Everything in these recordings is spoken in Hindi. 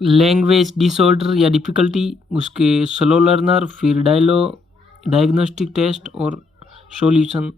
लैंग्वेज डिसऑर्डर या डिफ़िकल्टी, उसके स्लो लर्नर, फिर डायग्नोस्टिक टेस्ट और सॉल्यूशन,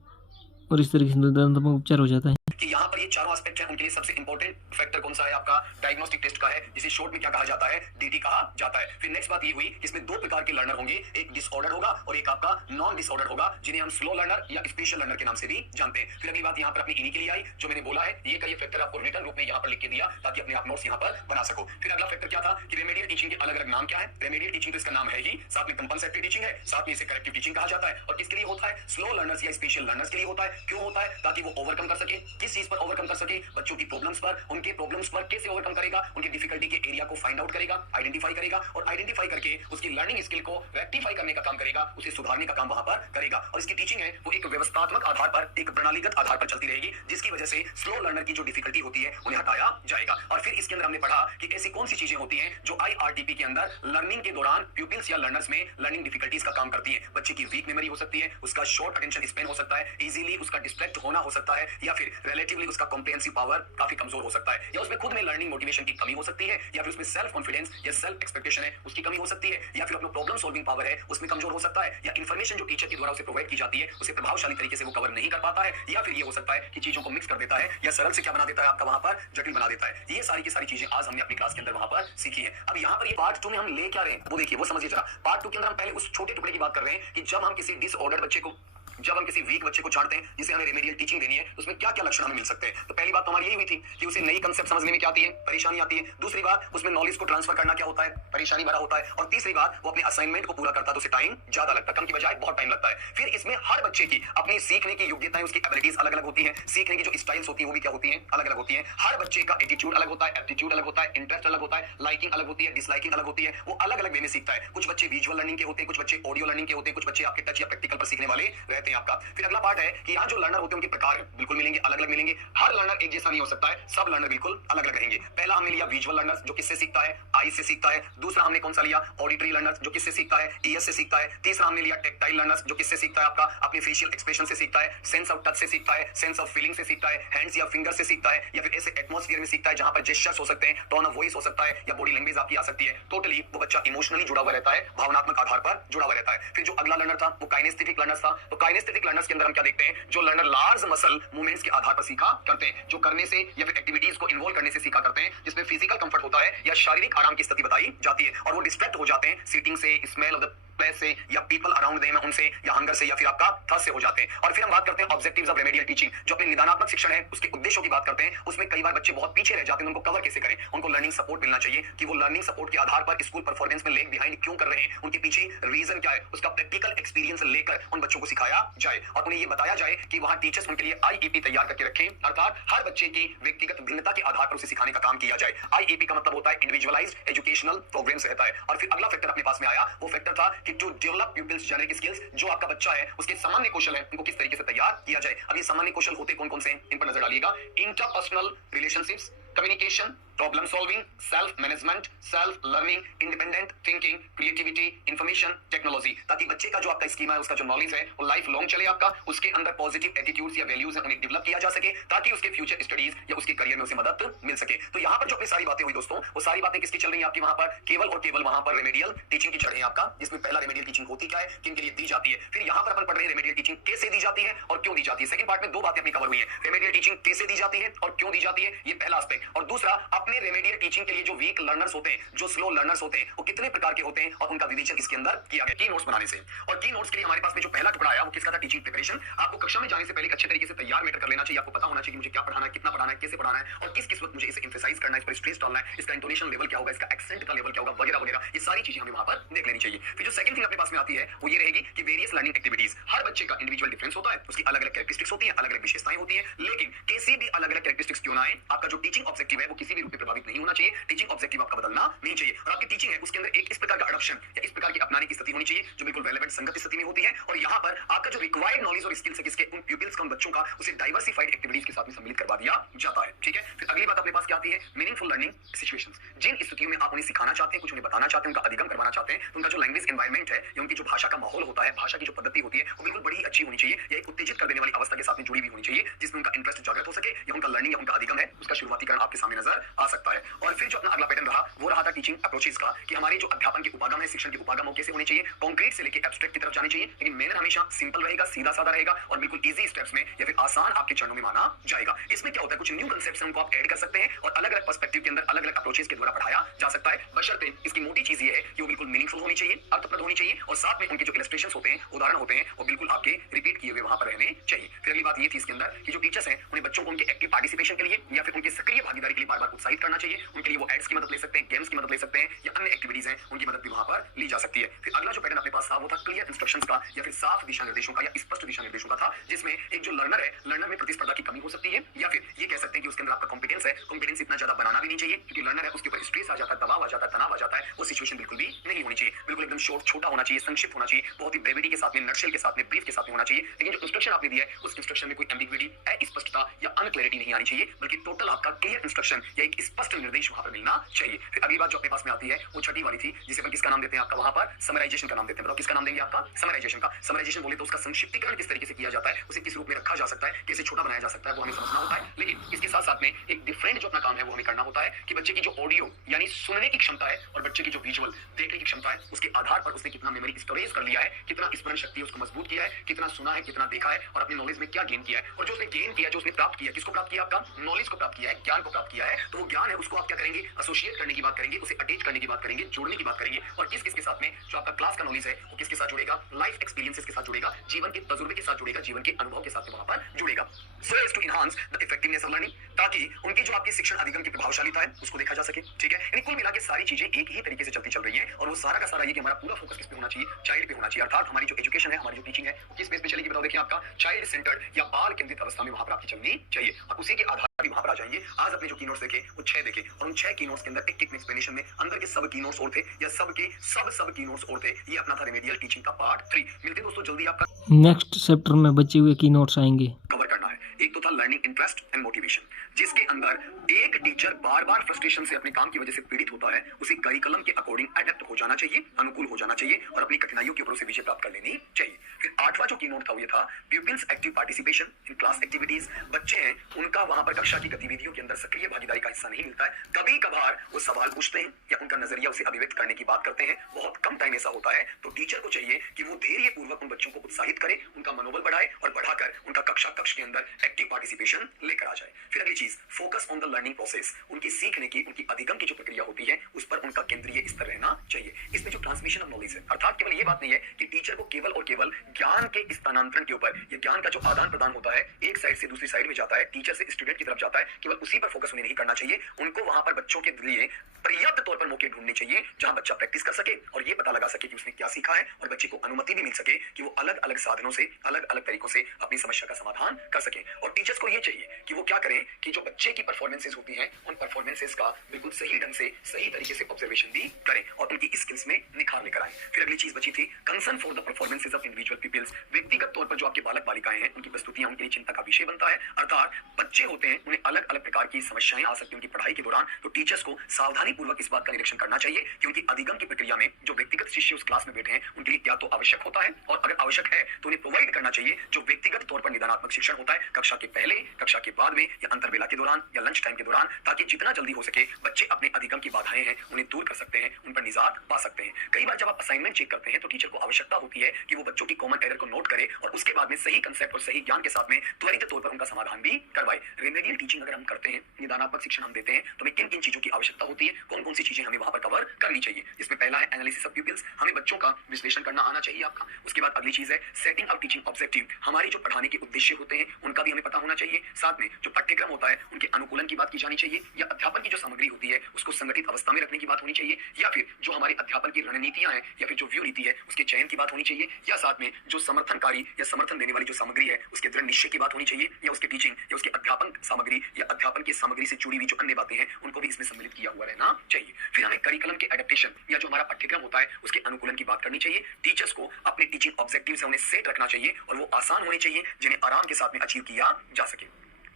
और इस तरीके से दंतात्मक उपचार हो जाता है। कि यहाँ पर ये चारों एस्पेक्ट हैं, उनके लिए सबसे इंपॉर्टेंट फैक्टर कौन सा है आपका? डायग्नोस्टिक टेस्ट का है, जिसे शॉर्ट में क्या कहा जाता है? डीटी कहा जाता है। फिर नेक्स्ट बात ये हुई कि इसमें दो प्रकार के लर्नर होंगे, एक डिसऑर्डर होगा और एक आपका नॉन डिसऑर्डर होगा, जिन्हें हम स्लो लर्नर या स्पेशल लर्नर के नाम से भी जानते हैं। फिर अगली बात यहाँ पर अपनी इन्हीं के लिए आई, जो मैंने बोला है, ये का ये फैक्टर आपको रिटर्न रूप में यहाँ पर लिख के दिया ताकि अपने आप नोट्स यहाँ पर बना सको। फिर अगला फैक्टर क्या था कि रेमेडियल टीचिंग के अलग अलग नाम क्या है? रेमेडियल टीचिंग तो इसका नाम है ही, साथ में कंपनसेटरी टीचिंग है, साथ में इसे करेक्टिव टीचिंग कहा जाता है। और किसके लिए होता है? स्लो लर्नर्स या स्पेशल लर्नर्स के लिए होता है। क्यों होता है? ताकि वो ओवरकम कर सके। किस चीज पर ओवरकम कर सके? बच्चों की प्रॉब्लम्स पर। उनके प्रॉब्लम्स पर कैसे ओवरकम करेगा? उनकी डिफिकल्टी के एरिया को फाइंड आउट करेगा, आइडेंटिफाई करेगा, और आइडेंटिफाई करके उसकी लर्निंग स्किल को रेक्टिफाई करने का काम करेगा, उसे सुधारने का काम वहां पर करेगा। और इसकी टीचिंग है वो एक व्यवस्थात्मक आधार पर, एक प्रणालीगत आधार पर चलती रहेगी, जिसकी वजह से स्लो लर्नर की जो डिफिकल्टी होती है उन्हें हटाया जाएगा। और फिर इसके अंदर हमने पढ़ा कि ऐसी कौन सी चीजें होती हैं जो आईआरटीपी के अंदर लर्निंग के दौरान प्यूपिल्स या लर्नर्स में लर्निंग डिफिकल्टीज का काम करती है। बच्चे की वीक मेमोरी हो सकती है, उसका शॉर्ट अटेंशन स्पेन हो सकता है, इजीली उसका डिस्ट्रैक्ट होना हो सकता है, या फिर रिलेटिवली उसका कॉम्प्रिहेंसिव पावर काफी कमजोर हो सकता है, या उसमें खुद में लर्निंग मोटिवेशन की कमी हो सकती है, या फिर उसमें सेल्फ कॉन्फिडेंस या सेल्फ एक्सपेक्टेशन है उसकी कमी हो सकती है, या फिर अपना प्रॉब्लम सॉल्विंग पावर है उसमें कमजोर हो सकता है, या इंफॉर्मेशन जो टीचर के द्वारा उसे प्रोवाइड की जाती है उसे प्रभावशाली तरीके से वो कवर नहीं कर पाता है, या फिर ये हो सकता है कि चीजों को मिक्स कर देता है, या सरल से क्या बना देता है आपका वहां पर जटिल बना देता है। ये सारी की सारी चीजें आज हमने अपनी क्लास के अंदर वहां पर सीखी है। अब यहाँ पर ये पार्ट 2 में हम ले क्या रहे हैं वो देखिए, वो समझिए जरा। पार्ट 2 के अंदर हम पहले उस छोटे टुकड़े की बात कर रहे हैं कि जब हम किसी डिसऑर्डर बच्चे को, जब हम किसी वीक बच्चे को छांटते हैं जिसे हमें रेमेडियल टीचिंग देनी है, तो उसमें क्या क्या लक्षण हमें मिल सकते हैं। तो पहली बात तो हमारी यही हुई थी कि उसे नई कंसेप्ट समझने में क्या आती है? परेशानी आती है। दूसरी बात, उसमें नॉलेज को ट्रांसफर करना क्या होता है? परेशानी भरा होता है। और तीसरी बात, वो अपने असाइनमेंट को पूरा करता है तो उसे टाइम ज्यादा लगता है, कम की बजाय बहुत टाइम लगता है। फिर इसमें हर बच्चे की अपनी सीखने की योग्यताएं, उसकी एबिलिटीज अलग अलग होती है, सीखने की जो स्टाइल्स होती है वो भी क्या होती है? अलग अलग होती है। हर बच्चे का एटीट्यूड अलग होता है, एप्टीट्यूड अलग होता है, इंटरेस्ट अलग होता है, लाइकिंग अलग होती है, डिसलाइकिंग अलग होती है, वो अलग अलग वे में सीखता है। कुछ बच्चे विजुअल लर्निंग के होते हैं, कुछ बच्चे ऑडियो लर्निंग के होते हैं, कुछ बच्चे आपके टच या प्रैक्टिकल पर सीखने वाले रहते हैं आपका। फिर अगला पार्ट है कि यहाँ जो लर्नर होते हैं उनके प्रकार बिल्कुल मिलेंगे, अलग अलग मिलेंगे। हर लर्नर एक जैसा नहीं हो सकता है, सब लर्नर बिल्कुल अलग अलग रहेंगे। पहला हमने लिया विजुअल लर्नर जो किससे सीखता है? आई से सीखता है। दूसरा हमने कौन सा लिया? ऑडिटरी लर्नर जो किससे सीखता है? ईएस से सीखता है। तीसरा हमने लिया टेक्टाइल लर्नर जो किससे सीखता है? आपका अपने फेशियल एक्सप्रेशन से सीखता है, सेंस ऑफ टच से सीखता है, सेंस ऑफ फीलिंग से सीखता है, हैंड्स या फिंगर से सीखता है, या फिर ऐसे एटमॉस्फेयर में सीखता है जहां पर जेस्चर्स हो सकते हैं, टोन ऑफ वॉइस हो सकता है, या बॉडी लैंग्वेज आपकी आ सकती है। टोटली वो बच्चा इमोशनली जुड़ा हुआ रहता है, भावनात्मक आधार पर जुड़ा हुआ रहता है। फिर जो अगला लर्नर था वो काइनेस्थेटिक लर्नर था। तो काइनेस्थेटिक लर्नर्स के अंदर हम क्या देखते हैं? जो लर्नर लार्ज मसल मूवमेंट्स के आधार पर सीखा करते हैं, जो करने से या फिर एक्टिविटीज को इन्वॉल्व करने से सीखा करते हैं, जिसमें फिजिकल कंफर्ट होता है या शारीरिक आराम की स्थिति बताई जाती है, और वो डिस्ट्रैक्ट हो जाते हैं सीटिंग से, स्मेल ऑफ द प्लेस से, या पीपल अराउंड देम उनसे, या हंगर से, या फिर आपका थर्स्ट से हो जाते हैं। और फिर हम बात करते हैं ऑब्जेक्टिव्स ऑफ रेमेडियल टीचिंग, जो अपने निदानात्मक शिक्षण है उसके उद्देश्यों की बात करते हैं। उसमें कई बार बच्चे बहुत पीछे रह जाते हैं, उनको कवर कैसे करें? उनको लर्निंग सपोर्ट मिलना चाहिए कि वो लर्निंग सपोर्ट के आधार पर स्कूल परफॉर्मेंस में लेग बिहाइंड क्यों कर रहे हैं, उनके पीछे रीजन क्या है, उसका प्रैक्टिकल एक्सपीरियंस लेकर उन बच्चों को सिखाया जाए, और उन्हें ये बताया जाए कि वहां टीचर्स उनके लिए आईईपी तैयार करके रखें, अर्थात हर बच्चे की व्यक्तिगत भिन्नता के आधार पर उसे सिखाने का काम किया जाए। आईईपी का मतलब होता है इंडिविजुअलाइज्ड एजुकेशनल प्रोग्राम्स रहता है। और फिर अगला फैक्टर अपने पास में आया, वो फैक्टर था कि to develop peoples generic skills, जो आपका बच्चा है उसके सामान्य कौशल है उनको किस तरीके से तैयार किया जाए। अब ये सामान्य कौशल होते कौन कौन से हैं इन पर नजर डालिएगा। Interpersonal relationships, communication, problem solving, self management, self learning, independent thinking, creativity, information technology, ताकि बच्चे का जो आपका स्कीमा है, उसका जो नॉलेज है वो लाइफ लॉन्ग चले आपका, उसके अंदर पॉजिटिव एटीट्यूड्स या वैल्यूज है उन्हें डेवलप किया जा सके, ताकि उसके फ्यूचर स्टडीज या उसके करियर में उसे मदद मिल सके। तो यहाँ पर जो अपनी सारी बातें हुई दोस्तों, वो सारी बातें किसकी चल रही है आपकी वहां पर? केवल और केवल वहां पर रेमेडियल टीचिंग की चल रही है आपका, जिसमें पहला रेमेडियल टीचिंग होती क्या है, किन के लिए दी जाती है। फिर यहाँ पर अपन पढ़ रहे हैं रेमेडियल टीचिंग कैसे दी जाती है और क्यों दी जाती है। सेकंड पार्ट में दो बातें अपनी कवर हुई है, रेमेडियल टीचिंग कैसे दी जाती है और क्यों दी जाती है, ये पहला एस्पेक्ट। और दूसरा, अपने रेमेडियल टीचिंग के लिए जो वीक लर्नर्स होते हैं, जो स्लो लर्नर्स होते हैं, वो कितने प्रकार के होते हैं और उनका विवेचन इसके अंदर किया गया की नोट्स बनाने से। और की नोट्स के लिए हमारे पास में जो पहला टुकड़ा आया वो किसका था? Teaching preparation. आपको कक्षा में जाने से पहले अच्छे तरीके से तैयार मैटर कर लेना चाहिए, आपको पता होना चाहिए कि मुझे क्या पढ़ाना है, कितना पढ़ाना है, कैसे पढ़ाना है, और किस किस वक्त मुझे इसे एम्फसाइज करना है, इस पर स्ट्रेस डालना है, इसका इंटोनेशन लेवल क्या होगा, इसका एक्सेंट का लेवल क्या होगा, वगैरह वगैरह, ये सारी चीजें हमें वहां पर देख लेनी चाहिए। फिर जो सेकंड थिंग अपने पास में आती है वो ये रहेगी कि वेरियस लर्निंग एक्टिविटीज, हर बच्चे का इंडिविजुअल डिफरेंस होता है, उसकी अलग अलग कैरेक्टरिस्टिक्स होती है, अलग अलग विशेषताएं होती है, लेकिन किसी भी अलग अलग कैरेक्टरिस्टिक्स क्यों ना आए, आपका जो टीचिंग ऑब्जेक्टिव है वो किसी भी रूप में प्रभावित नहीं होना चाहिए। टीचिंग ऑब्जेक्टिव आपका बदलना नहीं चाहिए, और आपकी टीचिंग है उसके अंदर एक इस प्रकार का अडॉप्शन या इस प्रकार की अपनाने की स्थिति होनी चाहिए जो बिल्कुल रेलेवेंट संगत स्थिति में होती है। और यहाँ पर आपका जो रिक्वायर्ड नॉलेज और स्किल्स है किसके, उन प्यूपिल्स का, उन बच्चों का, उसे डाइवर्सिफाइड एक्टिविटीज के साथ में सम्मिलित करवा दिया जाता है। ठीक है। फिर अगली बात अपने पास क्या आती है? Meaningful learning situations. जिन स्थितियों में आप उन्हें सिखाना चाहते हैं, कुछ उन्हें बताना चाहते हैं, उनका अधिगम करवाना चाहते हैं, तो उनका जो लैंग्वेज एनवायरनमेंट है या उनकी जो भाषा का माहौल होता है, भाषा की जो पद्धति होती है, वो बिल्कुल बड़ी अच्छी होनी चाहिए, या एक उत्तेजित कर देने वाली अवस्था के साथ में जुड़ी हुई होनी चाहिए, जिसमें उनका इंटरेस्ट जागृत हो सके, या उनका लर्निंग या उनका अधिगम है उसका शुरुआती कारण आपके सामने नजर आ सकता है। और फिर जो अपना अगला पैटर्न रहा वो रहा था टीचिंग अप्रोचेस का कि हमारे जो अध्यापन के उपागम है, शिक्षण के उपागम वो कैसे होने चाहिए, कॉन्क्रीट से लेकर एब्स्ट्रैक्ट की तरफ जाने चाहिए, लेकिन मेनर हमेशा सिंपल रहेगा, सीधा साधा रहेगा और बिल्कुल इजी स्टेप्स में या फिर आसान आपके चरणों में माना जाएगा। इसमें क्या होता है, कुछ न्यू कंसेप्ट्स हैं उनको आप ऐड कर सकते हैं और अलग अलग पर्सपेक्टिव के अंदर अलग अलग अप्रोचेस के द्वारा पढ़ाया जा सकता है, बशर्ते इसकी मोटी चीज ये है कि वो बिल्कुल मीनिंगफुल होनी चाहिए, अर्थप्रद होनी चाहिए और साथ में उनके जो इलस्ट्रेशंस होते हैं, उदाहरण होते हैं, वो बिल्कुल आपके रिपीट किए हुए वहां पर रहने चाहिए। फिर अगली बात ये थी इसके अंदर कि जो टीचर्स हैं उन्हें बच्चों को उनके एक्टिव पार्टिसिपेशन के लिए या फिर उनके सक्रिय भागीदारी के लिए बार बार उत्साहित करना चाहिए। उनके लिए वो एड्स की मदद ले सकते हैं, गेम्स की मदद ले सकते हैं या अन्य एक्टिविटीज हैं उनकी मदद भी वहां पर ली जा सकती है। फिर अगला जो पैटर्न अपने पास था वो था क्लियर इंस्ट्रक्शंस का या फिर साफ दिशा निर्देशों का या स्पष्ट दिशा निर्देशों का था, जिसमें एक जो लर्नर है, लर्नर में प्रतिस्पर्धा की कमी हो सकती है या फिर ये कह सकते हैं कि उसके अंदर आपका कॉम्पिटेंस है, कॉम्पिटेंस इतना ज्यादा बनाना भी नहीं चाहिए क्योंकि लर्नर है उसके ऊपर स्ट्रेस आ जाता है, दबाव आ जाता है, तनाव आ जाता है, वो सिचुएशन बिल्कुल भी नहीं होनी चाहिए। बिल्कुल एकदम शॉर्ट, छोटा होना चाहिए, संक्षिप्त होना चाहिए, बहुत ही ब्रेविटी के साथ में, नटशेल के साथ में, ब्रीफ के साथ में होना चाहिए। लेकिन जो इंस्ट्रक्शन आपने दिया है उस इंस्ट्रक्शन में कोई एम्बिग्विटी, अस्पष्टता या अनक्लैरिटी नहीं आनी चाहिए, बल्कि टोटल आपका क्लियर इंस्ट्रक्शन या एक स्पष्ट निर्देश वहां पर मिलना चाहिए। फिर अगली बात जो अपने पास में आती है वो छठी वाली थी, जिसे पर किसका नाम देते हैं आपका वहां पर समराइजेशन का नाम देते हैं। बताओ किसका नाम देंगे आपका समराइजेशन का। समराइजेशन बोले तो उसका संक्षिप्तीकरण किस तरीके से किया जाता है, उसे किस रूप में रखा जा सकता है, कैसे छोटा बनाया जा सकता है, वो हमें समझना होता है। लेकिन इसके साथ साथ में एक डिफरेंट जो अपना काम है वो हमें करना होता है कि बच्चे की जो ऑडियो यानी सुनने की क्षमता है और बच्चे की जो विजुअल देखने की क्षमता है, उसके आधार पर उसने कितना मेमोरी स्टोरेज कर लिया है, कितना स्मरण शक्ति उसको मजबूत किया है, कितना सुना है, कितना देखा है और अपनी नॉलेज में क्या गेन किया है। और जो उसने गेन किया, जो उसने प्राप्त किया, किसको प्राप्त किया, आपका नॉलेज को प्राप्त किया है, ज्ञान को प्राप्त किया है, तो वो ज्ञान है उसको आप क्या करेंगे, एसोसिएट करने की बात करेंगे, उसे अटैच करने की बात करेंगे, जोड़ने की बात करेंगे। और किस किसके साथ में, जो आपका क्लास का नॉलेज है वो किसके साथ जुड़ेगा, लाइफ एक्सपीरियंसेस के साथ जुड़ेगा, जीवन के तजुर्बे के साथ जुड़ेगा, जीवन के अनुभव के साथ वहां पर जुड़ेगा। So as to enhance the effectiveness of learning, ताकि उनकी जो आपकी शिक्षण अधिगम की प्रभावशालीता है उसको देखा जा सके। ठीक है, यानी कुल मिला के सारी चीजें एक ही तरीके से चलती चल रही है और वो सारा का सारा ये कि हमारा पूरा फोकस किस पे होना चाहिए, चाइल्ड पे होना चाहिए। अर्थात हमारी जो एजुकेशन है, हमारी जो टीचिंग है वो किस बेस पे चलेगी, बताओ। देखिए आपका चाइल्ड सेंटर्ड या बाल केंद्रित अवस्था में वहां पर आपकी चलनी चाहिए और उसी के आधार पर वहां पर आ जाएंगे। आज अपने जो कीनोट्स देखे वो 6 देखे और उन 6 कीनोट्स के अंदर एक एक एक्सप्लेनेशन में अंदर के सब कीनोट्स और थे या सब के सब कीनोट्स और थे। ये अपना था रेमेडियल टीचिंग का पार्ट 3। मिलते दोस्तों जल्दी आपका नेक्स्ट चैप्टर में बचे हुए की नोट्स आएंगे। कवर करना है। एक तो था लर्निंग इंटरेस्ट एंड मोटिवेशन, जिसके अंदर एक टीचर बार बार फ्रस्ट्रेशन से अपने काम की वजह से पीड़ित होता है, उसे करिकुलम के अकॉर्डिंग अडेप्ट हो जाना चाहिए, अनुकूल हो जाना चाहिए और अपनी कठिनाइयों के ऊपर उसे विजय प्राप्त कर लेनी चाहिए। फिर 8वां जो कीनोट था वो ये था pupils active participation in class activities. बच्चे हैं उनका वहां पर कक्षा की गतिविधियों के अंदर सक्रिय भागीदारी का हिस्सा नहीं मिलता है। कभी कभार वो सवाल पूछते हैं या उनका नजरिया उसे अभिव्यक्त करने की बात करते हैं, बहुत कम टाइम ऐसा होता है। तो टीचर को चाहिए कि वो धैर्य पूर्वक उन बच्चों को उत्साहित करे, उनका मनोबल बढ़ाए और बढ़ाकर उनका कक्ष के अंदर एक्टिव पार्टिसिपेशन लेकर आ जाए। फिर अगली चीज, focus on the learning process, उनकी सीखने की, उनकी अधिगम की जो प्रक्रिया होती है उस पर उनका केंद्रीय स्तर रहना चाहिए। इसमें जो ट्रांसमिशन ऑफ नॉलेज है, अर्थात केवल ये बात नहीं है कि टीचर को केवल और केवल ज्ञान के स्थानांतरण के ऊपर या ज्ञान का जो आदान प्रदान होता है एक साइड से दूसरी साइड में जाता है, टीचर से स्टूडेंट की तरफ जाता है, केवल उसी पर फोकस उन्हें नहीं करना चाहिए। उनको वहां पर बच्चों के लिए पर्याप्त तौर पर मौके ढूंढने चाहिए जहां बच्चा प्रैक्टिस कर सके और ये पता लगा सके कि उसने क्या सीखा है और बच्चे को अनुमति भी मिल सके कि वो अलग अलग साधनों से, अलग अलग तरीकों से अपनी समस्या का समाधान कर सके। और टीचर्स को ये चाहिए कि वो क्या करें कि जो बच्चे की परफॉर्मेंसेस होती हैं उन परफॉर्मेंसेस का बिल्कुल सही ढंग से, सही तरीके से ऑब्जर्वेशन भी करें और उनकी स्किल्स में निखार लेकर आए। फिर अगली चीज बची थी concern for the performances of individual peoples. व्यक्तिगत तौर पर जो आपके बालक बालिकाएं हैं उनकी प्रस्तुतियां उनके लिए चिंता का विषय बनता है। अर्थात बच्चे होते हैं, उन्हें अलग अलग प्रकार की समस्याएं आ सकती हैं उनकी पढ़ाई के दौरान, तो टीचर्स को सावधानी पूर्वक इस बात का निरीक्षण करना चाहिए कि उनकी अधिगम की प्रक्रिया में जो व्यक्तिगत शिष्य उस क्लास में बैठे हैं उनके लिए क्या तो आवश्यक होता है और अगर आवश्यक है तो उन्हें प्रोवाइड करना चाहिए जो व्यक्तिगत तौर पर निदानात्मक शिक्षण होता है कक्षा के पहले, कक्षा के बाद में या अंतरवेला के दौरान या लंच टाइम के दौरान, ताकि जितना जल्दी हो सके बच्चे अपने अधिगम की बाधाएं हैं उन्हें दूर कर सकते हैं, उन पर निजात पा सकते हैं। कई बार जब आप असाइनमेंट चेक करते हैं तो टीचर को आवश्यकता होती है कि वो बच्चों की कॉमन एरर को नोट करे और उसके बाद में सही कंसेप्ट और सही ज्ञान के साथ में त्वरित तौर पर उनका समाधान भी करवाए। रेमेडियल टीचिंग अगर हम करते हैं, निदानात्मक शिक्षण हम देते हैं, तो हमें किन किन चीजों की आवश्यकता होती है, कौन कौन सी चीजें हमें वहां पर कवर करनी चाहिए। इसमें पहला है एनालिसिस ऑफ प्यूपिल्स, हमें बच्चों का विश्लेषण करना आना चाहिए आपका। उसके बाद अगली चीज है सेटिंग ऑफ टीचिंग ऑब्जेक्टिव, हमारी जो पढ़ाने के उद्देश्य होते हैं उनका भी हमें पता होना चाहिए। साथ में जो पाठ्यक्रम होता है उनके अनुकूलन की बात की जानी चाहिए या अध्यापन की जो सामग्री होती है उसको संगठित अवस्था में रखने की बात होनी चाहिए, या फिर जो हमारी अध्यापन की रणनीतियां हैं या फिर जो व्यू नीति है उसके चयन की बात होनी चाहिए, या साथ में जो समर्थनकारी या समर्थन देने वाली जो सामग्री है उसके दृढ़ निश्चय की बात होनी चाहिए, या उसके टीचिंग या उसके अध्यापन सामग्री या अध्यापन की सामग्री से जुड़ी हुई जो अन्य बातें हैं उनको भी इसमें सम्मिलित किया हुआ रहना चाहिए। फिर हमें करिकुलम के एडेप्टेशन या जो हमारा पाठ्यक्रम होता है उसके अनुकूलन की बात करनी चाहिए। टीचर्स को अपने टीचिंग ऑब्जेक्टिव्स उन्हें सेट रखना चाहिए और वो आसान होने चाहिए जिन्हें आराम के साथ में अचीव किया जा सके।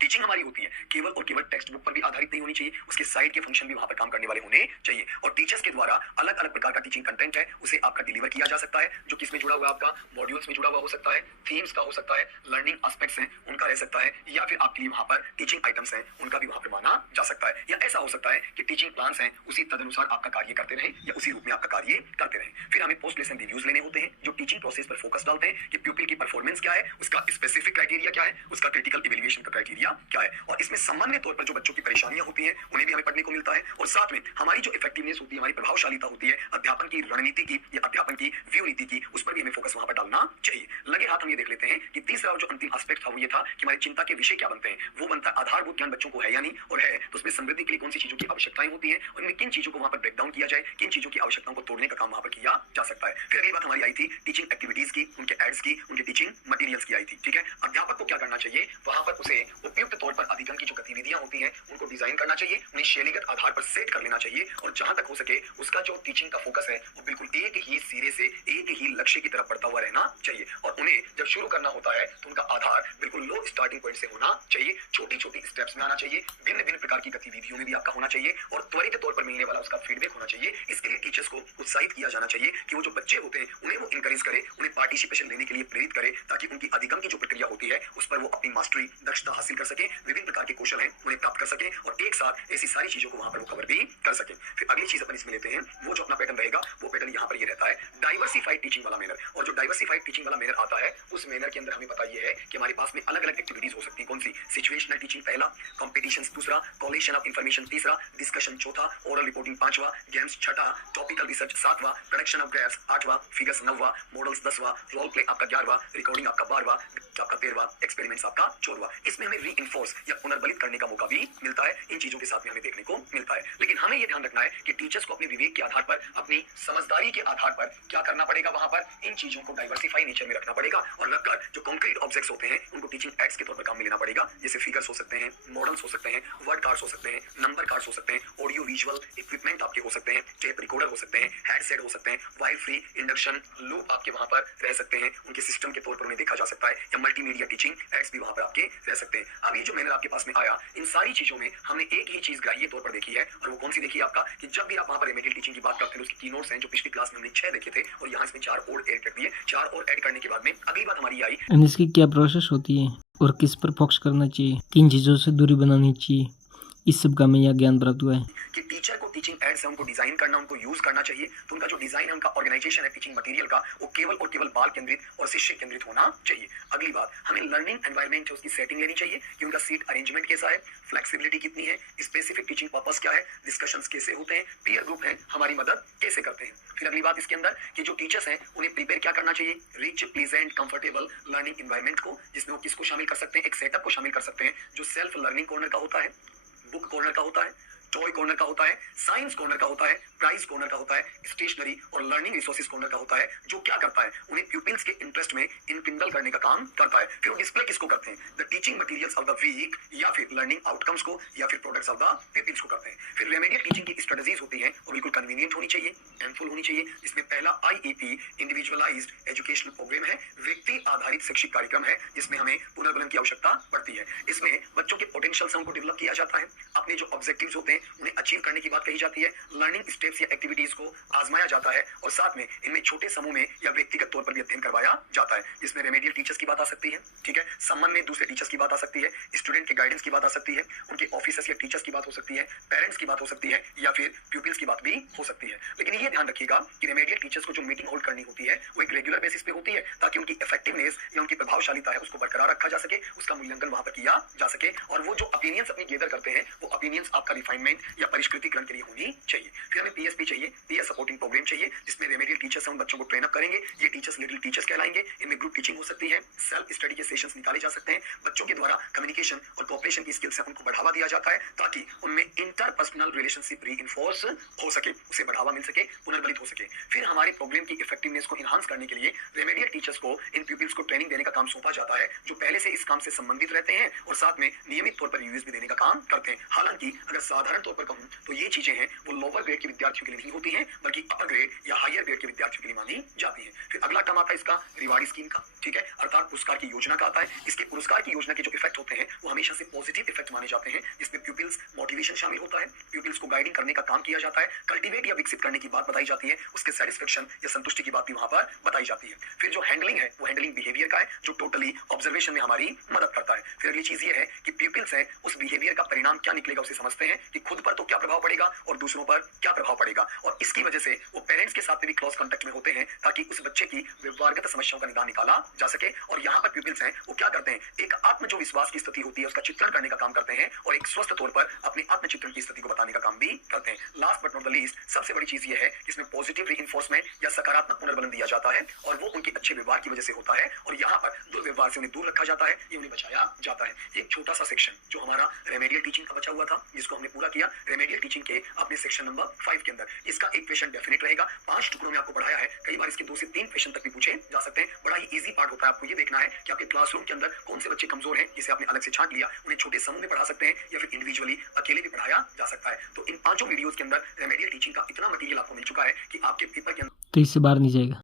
टीचिंग हमारी होती है केवल और केवल टेक्स्ट बुक पर भी आधारित नहीं होनी चाहिए, उसके साइड के फंक्शन भी वहां पर काम करने वाले होने चाहिए। और और टीचर्स के द्वारा अलग अलग प्रकार का टीचिंग कंटेंट है उसे आपका डिलीवर किया जा सकता है, जो किसमें जुड़ा हुआ आपका मॉड्यूल्स में जुड़ा हुआ हो सकता है, थीम्स का हो सकता है, लर्निंग एस्पेक्ट्स हैं उनका रह सकता है, या फिर आपके लिए वहां पर टीचिंग आइटम्स हैं उनका भी वहां पर माना जा सकता है, या ऐसा हो सकता है कि टीचिंग प्लान्स हैं उसी तदनुसार आपका कार्य करते रहे या उसी रूप में आपका कार्य करते रहे। फिर हमें पोस्ट लेसन रिव्यूज लेने होते हैं जो टीचिंग प्रोसेस पर फोकस डालते हैं कि प्यूपिल की परफॉर्मेंस क्या है, उसका स्पेसिफिक क्राइटेरिया क्या है, उसका क्रिटिकल इवैल्यूएशन का क्राइटेरिया क्या है, और इसमें सामान्य तौर पर जो बच्चों की परेशानियां होती हैं उन्हें भी हमें पढ़ने को मिलता है, और साथ में हमारी जो इफेक्टिवनेस होती है, हमारी प्रभावशालीता होती है अध्यापन की रणनीति की या अध्यापन की व्यू नीति की, उस पर भी हमें फोकस वहां पर डालना चाहिए। लगे हाथ हम ये देख लेते हैं कि तीसरा और जो अंतिम एस्पेक्ट था वो ये था कि हमारी चिंता के विषय क्या बनते हैं। वो बनता है आधारभूत ज्ञान बच्चों को है या नहीं, और है तो उसमें समृद्धि के लिए कौन सी चीजों की आवश्यकताएं होती हैं, और इनमें किन चीजों को वहां पर ब्रेक डाउन किया जाए, किन चीजों की आवश्यकताओं को तोड़ने का काम वहां पर किया जा सकता है। फिर अगली बात हमारी आई थी टीचिंग एक्टिविटीज की, उनके एड्स की, उनके टीचिंग मटेरियल्स की आई थी। ठीक है, अध्यापक को क्या करना चाहिए, वहां पर उसे उपयुक्त तौर पर अधिगम की जो गतिविधियां होती हैं उनको डिजाइन करना चाहिए, उन्हें शैलीगत आधार पर सेट कर लेना चाहिए, और जहां तक हो सके उसका जो टीचिंग का फोकस है वो बिल्कुल एक ही सिरे से एक ही लक्ष्य की तरफ बढ़ता हुआ रहना चाहिए, और उन्हें जब शुरू करना होता है तो उनका आधार बिल्कुल लो स्टार्टिंग पॉइंट से होना चाहिए, छोटी छोटी स्टेप्स में आना चाहिए, भिन्न भिन्न प्रकार की गतिविधियों में भी आपका होना चाहिए, और त्वरित तौर पर मिलने वाला उसका फीडबैक होना चाहिए। इसके लिए टीचर्स को उत्साहित किया जाना चाहिए कि वो जो बच्चे होते हैं उन्हें वो इंकरेज करे, उन्हें पार्टिसिपेशन लेने के लिए प्रेरित करे, ताकि उनकी अधिगम की जो प्रक्रिया होती है उस पर वो अपनी मास्टरी दक्षता हासिल कर सके, विभिन्न प्रकार के कौशल हैं उन्हें प्राप्त कर सके, और एक साथ ऐसी सारी चीजों को वहां पर वो कवर भी कर सके। फिर अगली चीज अपन इसमें लेते हैं, वो जो अपना पैटर्न रहेगा वो पैटर्न यहाँ पर ये रहता है डाइवर्सिफाइड टीचिंग वाला मैनर, और जो डाइवर्सिफाइड टीचिंग वाला मैनर आता है उस मैनर के अंदर हमें पता ये है कि हमारे पास में अलग अलग एक्टिविटीज हो सकती है। कौन सी? सिचुएशनल टीचिंग पहला, कॉम्पिटिशन दूसरा, कॉलेक्शन ऑफ इंफॉर्मेशन तीसरा, डिस्कशन चौथा, ओरल रिपोर्टिंग पांचवा, गेम्स छठा, टॉपिकल रिसर्च सातवां, प्रोडक्शन ऑफ ग्राफ्स आठवां, फिगर्स नौवां, मॉडल्स 10वां, रोल प्ले आपका 11वां, रिकॉर्डिंग आपका 12वां, आपका 13वां, एक्सपेरिमेंट्स आपका 14वां। इसमें हमें रीइंफोर्स या पुनर्बलित करने का मौका भी मिलता है, इन चीजों के साथ में हमें देखने को मिलता है। लेकिन हमें यह ध्यान रखना है कि टीचर्स को अपने विवेक के आधार पर, अपनी समझदारी के आधार पर क्या करना पड़ेगा, वहां पर इन चीजों को डाइवर्सिफाई नेचर में रखना पड़ेगा, और रखकर जो कॉन्क्रीट ऑब्जेक्ट्स होते हैं उनको टीचिंग एड्स के तौर पर काम में लेना पड़ेगा, जैसे फिगर्स हो सकते हैं, मॉडल्स हो सकते हैं, वर्ड कार्ड्स हो सकते हैं, नंबर कार्ड्स हो सकते हैं, ऑडियो विजुअल इक्विपमेंट आपके हो सकते हैं, टेप रिकॉर्डर हो सकते हैं, हेडसेट हो सकते हैं, वायर फ्री इंडक्शन लूप आपके वहां पर रह सकते हैं, उनके सिस्टम के तौर पर उन्हें देखा जा सकता है, या मल्टीमीडिया टीचिंग एड्स भी वहां पर आपके रह सकते हैं। अब ये जो मैंने आपके पास में आया, इन सारी चीजों में हमने एक ही चीज ग्राह्य तौर पर देखी है, और वो कौन सी देखी है आपका, कि जब भी आप वहां पर रेमेडियल टीचिंग की बात करते हैं उसकी कीनोट्स हैं जो पिछली क्लास में हमने 6 देखे थे, और यहाँ इसमें 4 और ऐड कर दिए। 4 और ऐड करने के बाद में अगली बात हमारी आई, एंड इसकी क्या प्रोसेस होती है और किस पर फोकस करना चाहिए, किन चीज़ों से दूरी बनानी चाहिए, इस सब का हमें यह ज्ञान प्राप्त हुआ है। कि टीचर को टीचिंग एड्स है उनको डिजाइन करना, उनको यूज करना चाहिए, तो उनका जो डिजाइन है, उनका ऑर्गेनाइजेशन है टीचिंग मटेरियल का, वो केवल और केवल बाल केंद्रित और शिष्य केंद्रित होना चाहिए। अगली बात, हमें लर्निंग एनवायरनमेंट है उसकी सेटिंग लेनी चाहिए कि उनका सीट अरेंजमेंट कैसा है, फ्लेक्सिबिलिटी कितनी है, स्पेसिफिक टीचिंग पर्पस क्या है, डिस्कशंस कैसे होते हैं, पीयर ग्रुप है हमारी मदद कैसे करते हैं। फिर अगली बात इसके अंदर कि जो टीचर्स हैं उन्हें प्रिपेयर क्या करना चाहिए, rich pleasant comfortable learning environment को, जिसमें वो किसको शामिल कर सकते हैं, एक सेटअप को शामिल कर सकते हैं जो सेल्फ लर्निंग कॉर्नर का होता है, बुक कॉर्नर का होता है, टॉय कॉर्नर का होता है, साइंस कॉर्नर का होता है, प्राइज कॉर्नर का होता है, स्टेशनरी और लर्निंग रिसोर्सेज कॉर्नर का होता है, जो क्या करता है, उन्हें प्यूपिल्स के इंटरेस्ट में इनकिंडल करने का काम करता है। फिर वो डिस्प्ले किसको करते हैं, the teaching materials of the week, या फिर लर्निंग आउटकम्स को, या फिर प्रोडक्ट्स ऑफ द प्यूपिल्स को करते हैं। फिर रेमेडियल टीचिंग की स्ट्रेटजीज होती हैं वो बिल्कुल कन्वीनियंट होनी चाहिए, एंडफुल होनी चाहिए, जिसमें पहला IEP इंडिविजुअलाइज्ड एजुकेशनल प्रोग्राम है, व्यक्ति आधारित शैक्षिक कार्यक्रम है, जिसमें हमें पुनर्बलन की आवश्यकता पड़ती है। इसमें बच्चों के पोटेंशियल्स को डेवलप किया जाता है, अपने जो ऑब्जेक्टिव्स होते हैं उन्हें अचीव करने की बात कही जाती है, लर्निंग स्टेप्स या एक्टिविटीज को आजमाया जाता है, और साथ में इनमें छोटे समूह में या व्यक्तिगत तौर पर भी अध्ययन करवाया जाता है, जिसमें रेमेडियल टीचर्स की बात आ सकती है, ठीक है, संबंध में दूसरे टीचर्स की बात आ सकती है, स्टूडेंट के गाइडेंस की बात आ सकती है, उनके ऑफिसर्स या टीचर्स की बात हो सकती है, पेरेंट्स की बात हो सकती है, या फिर प्यूपिल्स की बात भी हो सकती है। लेकिन ये ध्यान रखिएगा कि रेमेडियल टीचर्स को जो मीटिंग होल्ड करनी होती है वो एक रेगुलर बेसिस पे होती है, ताकि उनकी इफेक्टिवनेस या उनकी प्रभावशालीता है उसको बरकरार रखा जा सके, उसका मूल्यांकन वहां पर किया जा सके, और वो जो ओपिनियंस अपनी गेदर करते हैं वो ओपिनियंस आपका रिफाइनमेंट या परिष्कृतिकरण के लिए होनी चाहिए। फिर हमें PSP चाहिए, पीयर सपोर्टिंग प्रोग्राम चाहिए, जिसमें रेमेडियल टीचर्स उन बच्चों को ट्रेन अप करेंगे, ये टीचर्स लिटिल टीचर्स कहलाएंगे, इनमें ग्रुप टीचिंग हो सकती है, सेल्फ स्टडी के सेशंस निकाले जा सकते हैं, बच्चों के द्वारा कम्युनिकेशन और कोऑपरेशन की स्किल्स है उनको बढ़ावा दिया जाता है, ताकि उनमें इंटरपर्सनल रिलेशनशिप रीइंफोर्स हो सके, उसे बढ़ावा मिल सके, पुनर्बलित हो सके। फिर हमारे प्रोग्राम की इफेक्टिवनेस को इनहांस करने के लिए रेमेडियल टीचर्स को इन प्यूपिल्स को ट्रेनिंग देने का काम सौंपा जाता है, जो पहले से इस काम से संबंधित रहते हैं और साथ में नियमित तौर पर रिव्यूज भी देने का काम करते हैं। हालांकि अगर साधारण तौर पर कहूं तो ये चीजें हैं वो लोअर ग्रेड के विद्यार्थी विद्यार्थियों के लिए नहीं होती हैं, बल्कि अपर ग्रेड या हायर ग्रेड के विद्यार्थियों के लिए मानी जाती हैं। फिर अगला टर्म आता है इसका रिवार्ड स्कीम का, ठीक है, अर्थात पुरस्कार की योजना का आता है। इसके पुरस्कार की योजना के जो इफेक्ट होते हैं वो हमेशा से पॉजिटिव इफेक्ट माने जाते हैं, जिसमें प्यूपिल्स मोटिवेशन शामिल होता है, प्यूपिल्स को गाइडिंग करने का काम किया जाता है, कल्टीवेट या विकसित करने की बात बताई जाती है, उसके सेटिस्फेक्शन या संतुष्टि की बात भी वहां पर बताई जाती है। फिर जो हैंडलिंग है वो हैंडलिंग बिहेवियर का है, जो टोटली ऑब्जर्वेशन में हमारी मदद करता है। फिर अगली चीज ये है कि प्यूपिल्स हैं उस बिहेवियर का परिणाम क्या निकलेगा उसे समझते हैं कि खुद पर तो क्या प्रभाव पड़ेगा और दूसरों पर क्या प्रभाव पड़ेगा, और इसकी वजह से वो पेरेंट्स के साथ में भी क्लोज कांटेक्ट में होते हैं ताकि उस बच्चे की व्यवहारगत समस्याओं का निदान निकाला जा सके। और यहाँ पर प्यूपिल्स हैं वो क्या करते हैं, एक आत्म जो विश्वास की स्थिति होती है उसका चित्रण करने का काम करते हैं और एक स्वस्थ तौर पर अपने आत्मचित्रण की स्थिति को बताने का काम भी करते हैं। Last but not the least सबसे बड़ी चीज ये है कि इसमें पॉजिटिव रीइंफोर्समेंट या सकारात्मक पुनर्बलन दिया जाता है और वो उनके अच्छे व्यवहार की वजह से होता है, और यहाँ पर दुर्व्यवहार से उन्हें दूर रखा जाता है, ये उन्हें बचाया जाता है। एक छोटा सा सेक्शन जो हमारा रेमेडियल टीचिंग का बचा हुआ था जिसको हमने पूरा किया रेमेडियल टीचिंग के अपने सेक्शन नंबर 5 के अंदर, इसका एक क्वेश्चन डेफिनेट रहेगा। 5 टुकड़ों में आपको पढ़ाया है, कई बार इसके 2 से 3 क्वेश्चन तक भी पूछे जा सकते हैं। बड़ा ही इजी पार्ट होता है, आपको ये देखना है कि आपके क्लासरूम के अंदर कौन से बच्चे कमजोर हैं जिसे आपने अलग से छांट लिया, उन्हें छोटे समूह में पढ़ा सकते हैं या फिर इंडिविजुअली अकेले भी पढ़ाया जा सकता है। तो इन 5 वीडियोस के अंदर रेमेडियल टीचिंग का इतना मटेरियल आपको मिल चुका है कि आपके पेपर के अंदर तो इससे बाहर नहीं जाएगा।